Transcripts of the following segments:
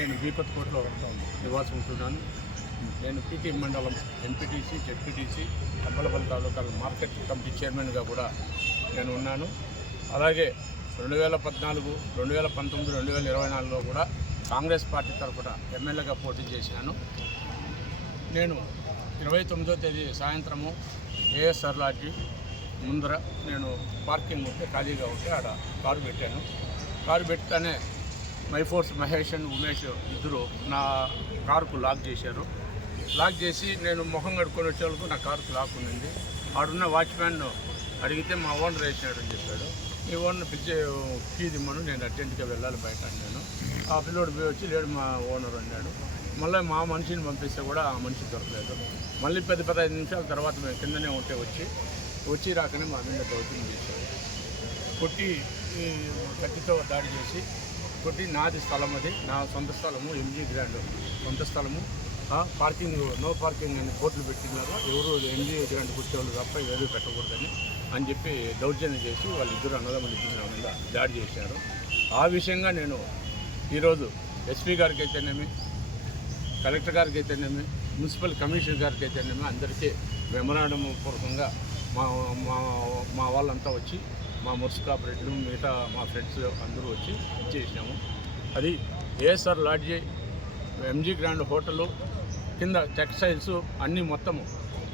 నేను బీకొత్తకోటలో నివాసం ఉంటున్నాను. నేను పీటీ మండలం ఎంపీటీసీ జెడ్పీటీసీ అమ్మలపల్లి తాలూకాల మార్కెట్ కమిటీ చైర్మన్గా కూడా నేను ఉన్నాను. అలాగే రెండు వేల పద్నాలుగు రెండు వేల పంతొమ్మిది రెండు వేల ఇరవై నాలుగులో కూడా కాంగ్రెస్ పార్టీ తరఫున ఎమ్మెల్యేగా పోటీ చేశాను. నేను ఇరవై తొమ్మిదో తేదీ సాయంత్రము ఏఎస్ఆర్ లాడ్జి ముందర నేను పార్కింగ్ ఉంటే ఖాళీగా ఉంటే ఆడ కారు పెట్టాను. కారు పెడితేనే my force Mahesh and Umesh ఇద్దరు నా కారుకు లాక్ చేశారు. లాక్ చేసి నేను మొహం కడుక్కొని వచ్చేందుకు నా కారుకు లాక్ ఉన్నింది. ఆడున్న వాచ్మ్యాన్ అడిగితే మా ఓనర్ వేసినాడు అని చెప్పాడు. ఈ ఓనర్ పిలిచి కీదిమ్మను నేను అర్జెంటుగా వెళ్ళాలి బయట అన్నాను ఆ పిల్లోడు పోయి వచ్చి లేడు మా ఓనర్ అన్నాడు. మళ్ళీ మా మనిషిని పంపిస్తే కూడా ఆ మనిషి దొరకలేదు. మళ్ళీ పది పదహైదు నిమిషాల తర్వాత మేము కిందనే ఉంటే వచ్చి వచ్చి రాకనే మా మీద దౌర్జన్యం చేశాడు కొట్టి కత్తితో దాడి చేసి కొట్టి నాది స్థలం అది. నా సొంత స్థలము ఎంజీ గ్రాండ్ సొంత స్థలము. ఆ, పార్కింగ్ నో పార్కింగ్ అని కోర్టులు పెట్టినారు. ఎవరు ఎంజీ గ్రాండ్ పుట్టేవాళ్ళు తప్ప ఎవరు పెట్టకూడదని అని చెప్పి దౌర్జన్యం చేసి వాళ్ళిద్దరు అన్నదమ్ములు ఇద్దరు మీద దాడి చేశారు. ఆ విషయంగా నేను ఈరోజు ఎస్పీ గారికి అయితేనేమి కలెక్టర్ గారికి అయితేనేమి మున్సిపల్ కమిషనర్ గారికి అయితేనేమి అందరికీ మెమరాండం పూర్వకంగా మా మా మా వాళ్ళంతా వచ్చి మా మున్సిపల్ కార్పొరేట్లు మిగతా మా ఫ్రెండ్స్ అందరూ వచ్చి ఇచ్చేసినాము. అది ASR lodge MG grand hotel కింద టెక్స్టైల్స్ అన్నీ మొత్తము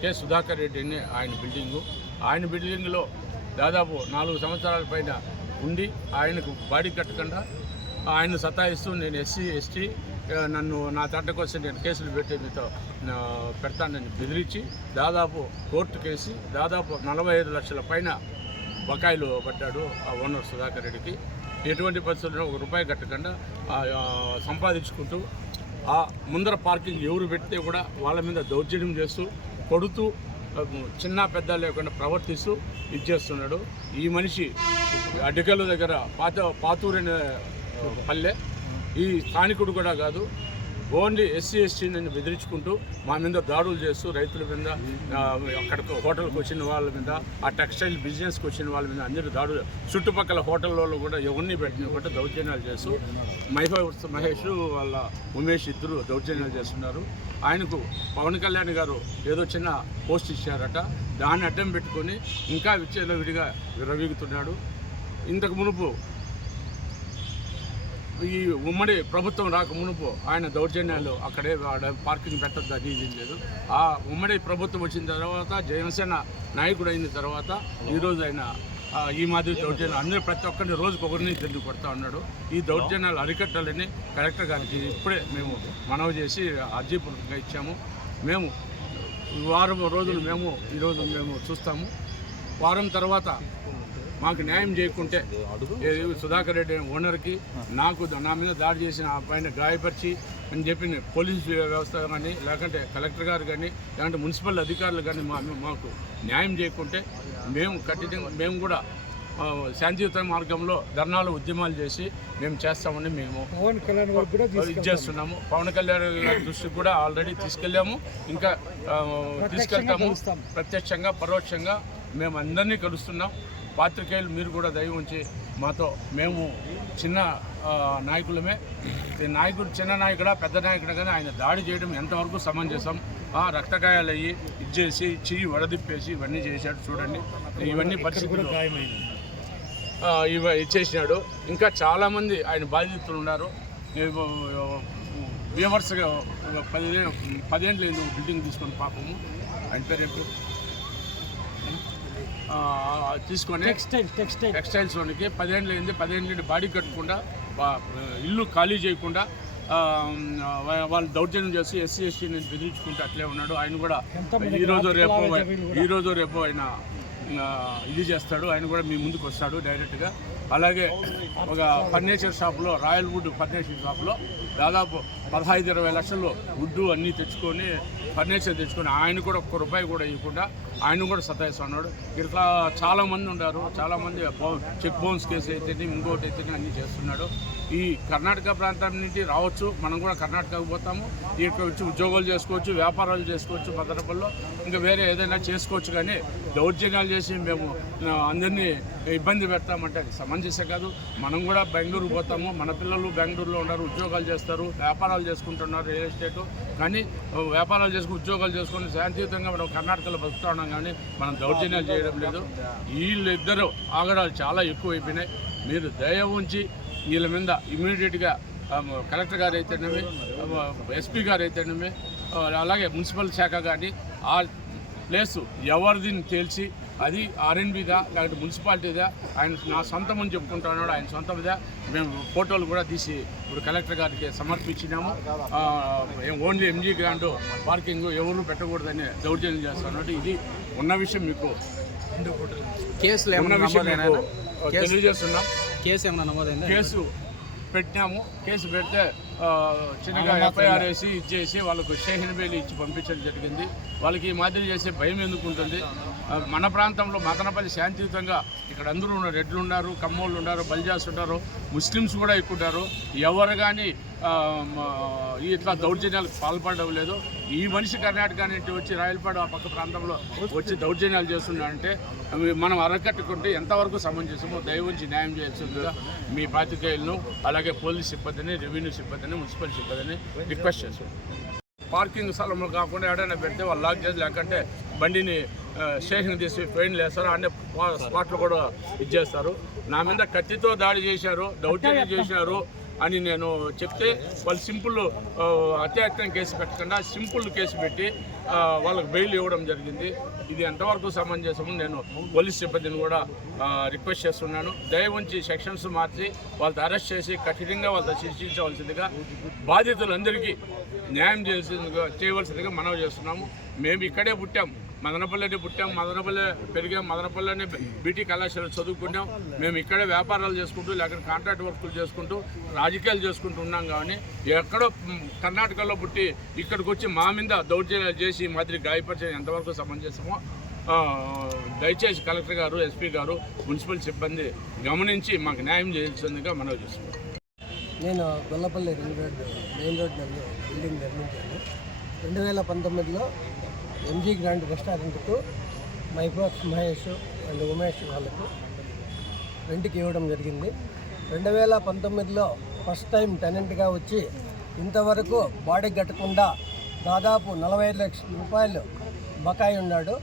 కె సుధాకర్ రెడ్డిని ఆయన బిల్డింగు. ఆయన బిల్డింగ్లో దాదాపు నాలుగు సంవత్సరాల పైన ఉండి ఆయనకు బాడీ కట్టకుండా ఆయన సతాయిస్తూ నేను ఎస్సీ ఎస్టీ నన్ను నా తండ్రికి వస్తే నేను కేసులు పెట్టి మీతో పెడతానని బెదిరించి దాదాపు కోర్టు కేసి దాదాపు నలభై ఐదు లక్షల పైన బకాయిలు పడ్డాడు ఆ ఓనర్ సుధాకర్ రెడ్డికి. ఎటువంటి పరిస్థితుల్లో ఒక రూపాయి కట్టకుండా సంపాదించుకుంటూ ఆ ముందర పార్కింగ్ ఎవరు పెడితే కూడా వాళ్ళ మీద దౌర్జన్యం చేస్తూ కొడుతూ చిన్న పెద్ద లేకుండా ప్రవర్తిస్తూ ఇది చేస్తున్నాడు ఈ మనిషి అడ్డగల దగ్గర పాత పాతూరనే పల్లె. ఈ స్థానికుడు కూడా కాదు ఓన్లీ ఎస్సీ ఎస్టీని బెదిరించుకుంటూ మా మీద దాడులు చేస్తూ రైతుల మీద అక్కడ అక్కడికి హోటల్కి వచ్చిన వాళ్ళ మీద ఆ టెక్స్టైల్ బిజినెస్కి వచ్చిన వాళ్ళ మీద అందరూ దాడులు చుట్టుపక్కల హోటల్లో కూడా ఎవరిని పెట్టిన కూడా దౌర్జన్యాలు చేస్తూ మహేష్ మహేష్ వాళ్ళ ఉమేష్ ఇద్దరు దౌర్జన్యాలు చేస్తున్నారు. ఆయనకు పవన్ కళ్యాణ్ గారు ఏదో చిన్న పోస్ట్ ఇచ్చారట. దాన్ని అడ్డం పెట్టుకొని ఇంకా విచ్చేలో విడిగా విరవీగుతున్నాడు ఇంతకు మునుపు ఈ ఉమ్మడి ప్రభుత్వం రాక మునుపు ఆయన దౌర్జన్యాలు అక్కడే ఆడ పార్కింగ్ పెట్టద్దు అది ఇది లేదు. ఆ ఉమ్మడి ప్రభుత్వం వచ్చిన తర్వాత జనసేన నాయకుడు అయిన తర్వాత ఈరోజు ఆయన ఈ మాదిరి దౌర్జన్యాలు అందరూ ప్రతి ఒక్కరిని రోజుకి ఒకరిని తిరిగి కొడతా ఉన్నాడు. ఈ దౌర్జన్యాలు అరికట్టాలని కలెక్టర్ గారికి ఇప్పుడే మేము మనవి చేసి అర్జీపూర్వకంగా ఇచ్చాము. మేము వారం రోజులు మేము ఈరోజు మేము చూస్తాము. వారం తర్వాత మాకు న్యాయం చేయకుంటే ఏ- సుధాకర్ రెడ్డి ఓనర్కి నాకు ద- నా మీద దాడి చేసిన ఆ పైన గాయపరిచి అని చెప్పి పోలీస్ వ్యవస్థ కానీ లేకుంటే కలెక్టర్ గారు కానీ లేకుంటే మున్సిపల్ అధికారులు కానీ మా మాకు న్యాయం చేయకుంటే మేము ఖచ్చితంగా మేము కూడా శాంతియుత మార్గంలో ధర్నాలు ఉద్యమాలు చేసి మేము చేస్తామని మేము పవన్ కళ్యాణ్ కూడా ఇది చేస్తున్నాము. పవన్ కళ్యాణ్ గారి దృష్టికి కూడా ఆల్రెడీ తీసుకెళ్ళాము. ఇంకా తీసుకెళ్తాము. ప్రత్యక్షంగా పరోక్షంగా మేము అందరినీ కలుస్తున్నాం. పాత్రికేయులు మీరు కూడా దయ ఉంచి మాతో మేము చిన్న నాయకులమే. ఈ నాయకుడు చిన్న నాయకుడా పెద్ద నాయకుడు కానీ ఆయన దాడి చేయడం ఎంతవరకు సమంజసం? ఆ రక్తగాయాలు అయ్యి ఇచ్చేసి చెయ్యి వడదిప్పేసి ఇవన్నీ చేశాడు చూడండి. ఇవన్నీ పరిస్థితులు. గాయమైంది ఆ, ఇవ ఇచ్చేసినాడు. ఇంకా చాలామంది ఆయన బాధితులు ఉన్నారు. వ్యూవర్స్గా పది పదేళ్ళు లేదు బిల్డింగ్ తీసుకొని పాపము. ఆయన పేరు ఎప్పుడు? తీసుకొని టెక్స్టైల్ టెక్స్టైల్ టెక్స్టైల్స్ వానికి పదేళ్ళు అయింది. నుండి బాడీ కట్టకుండా ఇల్లు ఖాళీ చేయకుండా వాళ్ళు దౌర్జన్యం చేసి ఎస్సీ ఎస్టీ నుంచి బెదిరించుకుంటూ అట్లే ఉన్నాడు. ఆయన కూడా ఈరోజు రేపు. ఈరోజు రేపు ఆయన ఇది చేస్తాడు. ఆయన కూడా మీ ముందుకు వస్తాడు డైరెక్ట్గా. అలాగే ఒక ఫర్నిచర్ షాప్లో రాయల్ వుడ్ ఫర్నిచర్ షాప్లో దాదాపు పదహైదు ఇరవై లక్షలు వుడ్డు అన్నీ తెచ్చుకొని ఫర్నిచర్ తెచ్చుకొని ఆయన కూడా ఒక్క రూపాయి కూడా ఇవ్వకుండా ఆయన కూడా సతాయిస్తున్నాడు. ఇట్లా చాలామంది ఉన్నారు చాలామంది చెక్ బౌన్స్ కేసు అయితే ఇంకోటి అయితే అన్నీ చేస్తున్నాడు. ఈ కర్ణాటక ప్రాంతం నుంచి రావచ్చు. మనం కూడా కర్ణాటకకు పోతాము. ఇక్కడ వచ్చి ఉద్యోగాలు చేసుకోవచ్చు వ్యాపారాలు చేసుకోవచ్చు భద్రపల్లో ఇంకా వేరే ఏదైనా చేసుకోవచ్చు కానీ దౌర్జన్యాలు చేసి మేము అందరినీ ఇబ్బంది పెడతామంటే అది సమంజసం కాదు. మనం కూడా బెంగళూరు పోతాము. మన పిల్లలు బెంగళూరులో ఉన్నారు ఉద్యోగాలు చేస్తారు వ్యాపారాలు చేసుకుంటున్నారు రియల్ ఎస్టేట్. కానీ వ్యాపారాలు చేసుకుని ఉద్యోగాలు చేసుకుని శాంతియుతంగా మనం కర్ణాటకలో బతుకుతా ఉన్నాం కానీ మనం దౌర్జన్యాలు చేయడం లేదు. వీళ్ళిద్దరూ ఆగడాలు చాలా ఎక్కువైపోయినాయి. మీరు దయ ఉంచి వీళ్ళ మీద ఇమీడియట్గా కలెక్టర్ గారు అయితేనేమి ఎస్పీ గారు అయితేనేమి అలాగే మున్సిపల్ శాఖ కానీ ఆ ప్లేస్ ఎవరిదిని తేల్చి అది ఆర్ఎన్బిదా లేకపోతే మున్సిపాలిటీదా ఆయన నా సొంతం అని చెప్పుకుంటున్నాడు ఆయన సొంతందా మేము ఫోటోలు కూడా తీసి ఇప్పుడు కలెక్టర్ గారికి సమర్పించినాము. ఓన్లీ ఎంజీ గ్రాండ్ పార్కింగ్ ఎవరు పెట్టకూడదని దౌర్జన్యం చేస్తున్నట్టు ఇది ఉన్న విషయం మీకు. కేసులు ఉన్న ఏమైనా విషయం తెలియజేస్తున్నాం. కేసు ఏమైనా నమోదైందా? కేసు పెట్టినాము. కేసు పెడితే చిన్నగా ఎఫ్ఐఆర్ వేసి ఇచ్చేసి వాళ్ళకు షేహిన్ బేలి ఇచ్చి పంపించడం జరిగింది. వాళ్ళకి ఈ మాదిరి చేసే భయం ఎందుకు ఉంటుంది? మన ప్రాంతంలో మదనపల్లి శాంతియుతంగా ఇక్కడ అందరూ ఉన్నారు రెడ్లు ఉన్నారు కమ్మోళ్ళు ఉన్నారు బల్జాస్ ఉన్నారు ముస్లిమ్స్ కూడా ఎక్కువ ఉన్నారు. ఎవరు కానీ ఇట్లా దౌర్జన్యాలకు పాల్పడడం లేదు. ఈ మనిషి కర్ణాటక నుంచి వచ్చి రాయలపాడు ఆ పక్క ప్రాంతంలో వచ్చి దౌర్జన్యాలు చేస్తున్నాడంటే మనం అరకట్టుకుంటే ఎంతవరకు సమంజసమో దయవుంచి న్యాయం చేయాల్సిందిగా మీ పాతికేయులను అలాగే పోలీస్ సిబ్బందిని రెవెన్యూ సిబ్బందిని మున్సిపల్ సిబ్బందిని రిక్వెస్ట్ చేస్తున్నాం. పార్కింగ్ స్థలంలో కాకుండా ఎక్కడైనా పెడితే వాళ్ళు లాక్ చేసి లేకంటే బండిని స్టేషన్ తీసి ఫైన్ వేస్తారు అన్ని స్పాట్లు కూడా ఇచ్చేస్తారు నా మీద కత్తితో దాడి చేశారు దౌర్జన్యం చేశారు. అని నేను చెప్తే వాళ్ళు సింపుల్ ఆ, అత్యాయత్నం కేసు పెట్టకుండా సింపుల్ కేసు పెట్టి వాళ్ళకి బెయిల్ ఇవ్వడం జరిగింది. ఇది ఎంతవరకు సమంజసము నేను పోలీస్ సిబ్బందిని కూడా రిక్వెస్ట్ చేస్తున్నాను. దయ ఉంచి సెక్షన్స్ మార్చి వాళ్ళతో అరెస్ట్ చేసి కఠినంగా వాళ్ళతో శిక్షించవలసిందిగా బాధితులందరికీ న్యాయం చేయాల్సిందిగా చేయవలసిందిగా మనవి చేస్తున్నాము. మేము ఇక్కడే పుట్టాము మదనపల్లిని పుట్టాం మదనపల్లి పెరిగాం మదనపల్లిని బీటీ కళాశాల చదువుకున్నాం మేము ఇక్కడే వ్యాపారాలు చేసుకుంటూ లేకపోతే కాంట్రాక్ట్ వర్కులు చేసుకుంటూ రాజకీయాలు చేసుకుంటూ ఉన్నాం కానీ ఎక్కడో కర్ణాటకలో పుట్టి ఇక్కడికి వచ్చి మా మీద దౌర్జన్యాలు చేసి ఈ మాదిరి గాయపరిచే ఎంతవరకు సమంజసమో దయచేసి కలెక్టర్ గారు ఎస్పీ గారు మున్సిపల్ సిబ్బంది గమనించి మాకు న్యాయం చేయాల్సిందిగా మనవి చేస్తున్నాం. నేను Gollapalli ring road main road building నిర్మించాను. రెండు వేల పంతొమ్మిదిలో ఎంజీ గ్రాండ్ రెస్టారెంట్కు my box Mahesh and Umesh వాళ్ళకు రెంట్కి ఇవ్వడం జరిగింది. రెండు వేల పంతొమ్మిదిలో ఫస్ట్ టైం టెనెంట్గా వచ్చి ఇంతవరకు బాడీ కట్టకుండా దాదాపు నలభై ఐదు లక్షల రూపాయలు బకాయి ఉన్నాడు.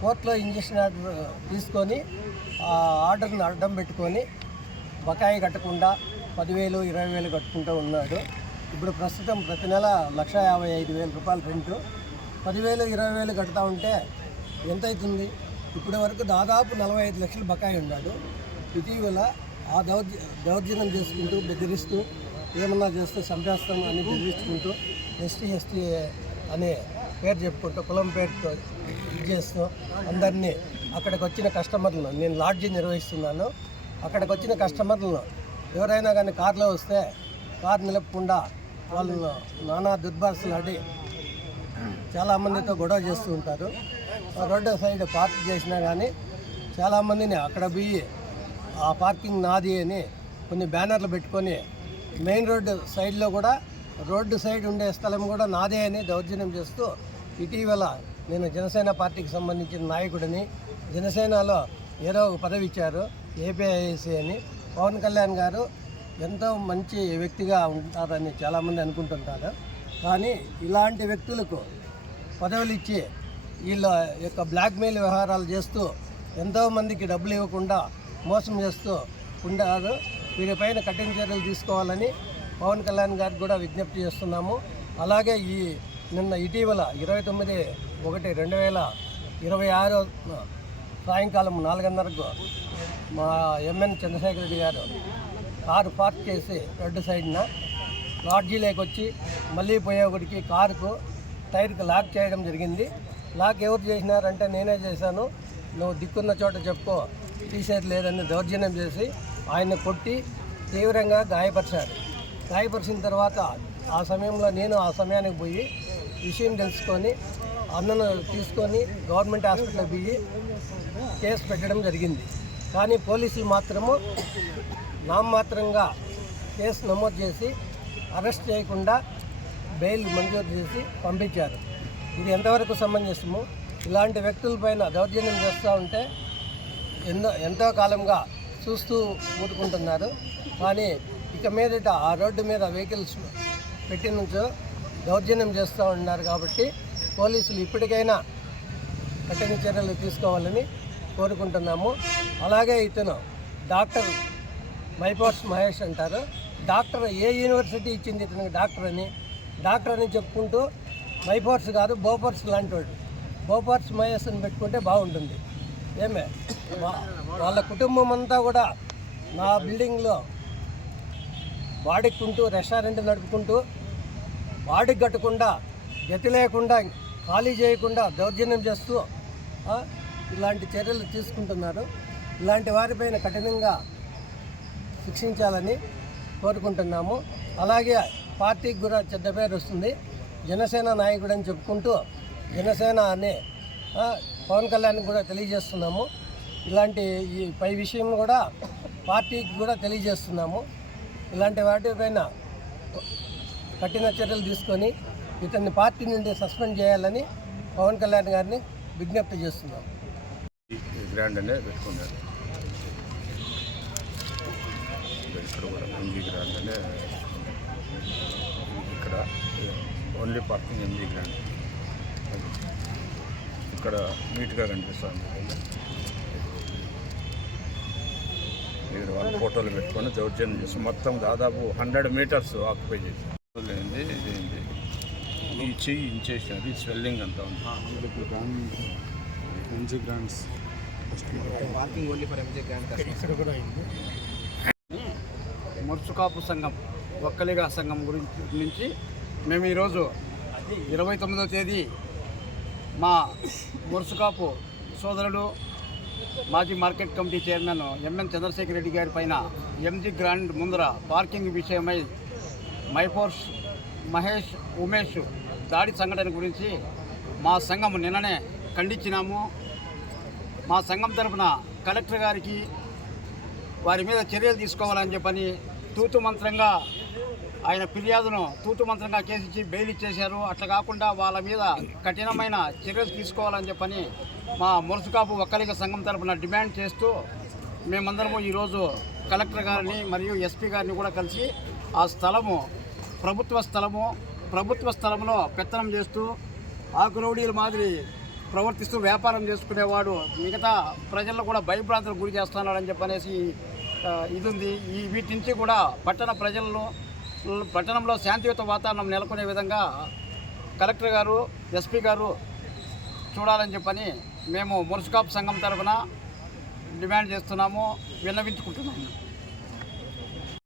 కోర్టులో ఇంజక్షన్ ఆర్డర్ తీసుకొని ఆ ఆర్డర్ని అడ్డం పెట్టుకొని బకాయి కట్టకుండా పదివేలు ఇరవై వేలు కట్టుకుంటూ ఉన్నాడు. ఇప్పుడు ప్రస్తుతం ప్రతి నెల లక్ష యాభై ఐదు వేల రూపాయలు రెంటు. పదివేలు ఇరవై వేలు కడతా ఉంటే ఎంత అవుతుంది ఇప్పటి వరకు దాదాపు నలభై ఐదు లక్షలు బకాయి ఉన్నాడు ఇటీవల ఆ దౌర్జ దౌర్జన్యం చేసుకుంటూ బెదిరిస్తూ ఏమన్నా చేస్తే చంపేస్తాం అని బెదిరించుకుంటూ ఎస్టీ ఎస్టీ అనే పేరు చెప్పుకుంటూ కులం పేరుతో ఇది చేస్తూ అందరినీ అక్కడికి వచ్చిన కస్టమర్లను నేను లాడ్జి నిర్వహిస్తున్నాను. అక్కడికి వచ్చిన కస్టమర్లను ఎవరైనా కానీ కార్లో వస్తే కార్ నిలపకుండా వాళ్ళను నానా దుర్భాషలు అడిగి చాలామందితో గొడవ చేస్తూ ఉంటారు. ఆ రోడ్డు సైడ్ పార్క్ చేసినా కానీ చాలామందిని అక్కడ పోయి ఆ పార్కింగ్ నాది అని కొన్ని బ్యానర్లు పెట్టుకొని మెయిన్ రోడ్డు సైడ్లో కూడా రోడ్డు సైడ్ ఉండే స్థలం కూడా నాదే అని దౌర్జన్యం చేస్తూ ఇటీవల నేను జనసేన పార్టీకి సంబంధించిన నాయకుడిని జనసేనలో ఏదో ఒక పదవి ఇచ్చారు ఏపీఐసి అని. పవన్ కళ్యాణ్ గారు ఎంతో మంచి వ్యక్తిగా ఉంటారని చాలామంది అనుకుంటుంటారు. కానీ ఇలాంటి వ్యక్తులకు పదవులు ఇచ్చి వీళ్ళ యొక్క బ్లాక్మెయిల్ వ్యవహారాలు చేస్తూ ఎంతోమందికి డబ్బులు ఇవ్వకుండా మోసం చేస్తూ ఉండారు వీరిపైన కఠిన చర్యలు తీసుకోవాలని పవన్ కళ్యాణ్ గారికి కూడా విజ్ఞప్తి చేస్తున్నాము. అలాగే ఈ నిన్న ఇటీవల ఇరవై తొమ్మిది ఒకటి రెండు వేల ఇరవై ఆరు సాయంకాలం నాలుగున్నరకు మా ఎంఎన్ చంద్రశేఖర్ రెడ్డి గారు కారు పార్క్ చేసి రోడ్డు సైడ్న లాడ్జీలోకి వచ్చి మళ్ళీ పోయేవాడికి కారుకు టైర్కి లాక్ చేయడం జరిగింది. లాక్ ఎవరు చేసినారంటే నేనే చేశాను. నువ్వు దిక్కున్న చోట చెప్పుకో తీసేది లేదని దౌర్జన్యం చేసి ఆయన కొట్టి తీవ్రంగా గాయపరిచారు. గాయపరిచిన తర్వాత ఆ సమయంలో నేను ఆ సమయానికి పోయి విషయం తెలుసుకొని అన్నను తీసుకొని గవర్నమెంట్ హాస్పిటల్కి పోయి కేసు పెట్టడం జరిగింది. కానీ పోలీసులు మాత్రము నామమాత్రంగా కేసు నమోదు చేసి అరెస్ట్ చేయకుండా బెయిల్ మంజూరు చేసి పంపించారు. ఇది ఎంతవరకు సమంజసము ఇలాంటి వ్యక్తులపైన దౌర్జన్యం చేస్తూ ఉంటే ఎన్నో ఎంతో కాలంగా చూస్తూ ఊరుకుంటున్నారు. కానీ ఇక మీదట ఆ రోడ్డు మీద వెహికల్స్ పెట్టి నుంచో దౌర్జన్యం చేస్తూ ఉన్నారు కాబట్టి పోలీసులు ఇప్పటికైనా కఠిన చర్యలు తీసుకోవాలని కోరుకుంటున్నాము. అలాగే ఇతను డాక్టర్ మైపోర్స్ మహేష్ అంటారు. డాక్టర్ ఏ యూనివర్సిటీ ఇచ్చింది ఇతనికి డాక్టర్ అని? డాక్టర్ అని చెప్పుకుంటూ మైపోర్స్ కాదు బోపర్స్ లాంటి వాడు బోపర్స్ మహేష్ పెట్టుకుంటే బాగుంటుంది. ఏమే? వా- వాళ్ళ కుటుంబం అంతా కూడా నా బిల్డింగ్లో వాడుకుంటూ రెస్టారెంట్ నడుపుకుంటూ వాడికి కట్టకుండా గతి లేకుండా ఖాళీ చేయకుండా దౌర్జన్యం చేస్తూ ఇలాంటి చర్యలు తీసుకుంటున్నారు. ఇలాంటి వారిపైన కఠినంగా శిక్షించాలని కోరుకుంటున్నాము. అలాగే పార్టీకి కూడా చెడ్డ పేరు వస్తుంది. జనసేన నాయకుడు అని చెప్పుకుంటూ జనసేన అనే పవన్ కళ్యాణ్ కూడా తెలియజేస్తున్నాము. ఇలాంటి ఈ పై విషయం కూడా పార్టీకి కూడా తెలియజేస్తున్నాము. ఇలాంటి వాటిపైన కఠిన చర్యలు తీసుకొని ఇతన్ని పార్టీ నుండి సస్పెండ్ చేయాలని పవన్ కళ్యాణ్ గారిని విజ్ఞప్తి చేస్తున్నాం గ్రాండ్ అనే పెట్టుకున్నారు. ఇక్కడ కూడా గ్రాండ్ అనే ఇక్కడ ఓన్లీ పార్కింగ్ ఎంజీ గ్రాండ్. ఇక్కడ నీట్గా కనిపిస్తుంది. ఇక్కడ వాళ్ళు ఫోటోలు పెట్టుకొని దౌర్జన్యం చేసి మొత్తం దాదాపు హండ్రెడ్ మీటర్స్ ఆక్యుపై చేసి. ఏంది ఇదేంటి ఈ చెయ్యి ఇంచేసినది స్వెల్లింగ్ అంతా ఉంది. ఎంజీ గ్రాండ్స్ ఇక్కడ కూడా అయింది. మురుచుకాపు సంఘం. ఒక్కలిగా సంఘం గురించి నుంచి మేము ఈరోజు ఇరవై తొమ్మిదో తేదీ మా మురుసుకాపు సోదరుడు మాజీ market committee chairman MN Chandrasekhar Reddy గారి పైన ఎంజీ గ్రాండ్ ముందర పార్కింగ్ విషయమై మైపోర్స్ మహేష్ ఉమేష్ దాడి సంఘటన గురించి మా సంఘం నిన్ననే ఖండించినాము. మా సంఘం తరపున కలెక్టర్ గారికి వారి మీద చర్యలు తీసుకోవాలని చెప్పని తూతు మంత్రంగా ఆయన ఫిర్యాదును తూతు మంత్రంగా కేసిచ్చి బెయిల్ ఇచ్చేశారు. అట్లా కాకుండా వాళ్ళ మీద కఠినమైన చర్యలు తీసుకోవాలని చెప్పని మా మురుసుకాపు ఒక్కలిగ సంఘం తరఫున డిమాండ్ చేస్తూ మేమందరము ఈరోజు కలెక్టర్ గారిని మరియు ఎస్పీ గారిని కూడా కలిసి ఆ స్థలము ప్రభుత్వ స్థలము ప్రభుత్వ స్థలంలో పెత్తనం చేస్తూ ఆకురౌడీల మాదిరి ప్రవర్తిస్తూ వ్యాపారం చేసుకునేవాడు మిగతా ప్రజలను కూడా భయభ్రాంతులకు గురి చేస్తున్నాడని చెప్పనేసి ఇది ఉంది ఈ వీటి నుంచి కూడా పట్టణ ప్రజలను పట్టణంలో శాంతియుత వాతావరణం నెలకొనే విధంగా కలెక్టర్ గారు ఎస్పీ గారు చూడాలని చెప్పని మేము మురుసుకాపు సంఘం తరఫున డిమాండ్ చేస్తున్నాము విన్నవించుకుంటున్నాము.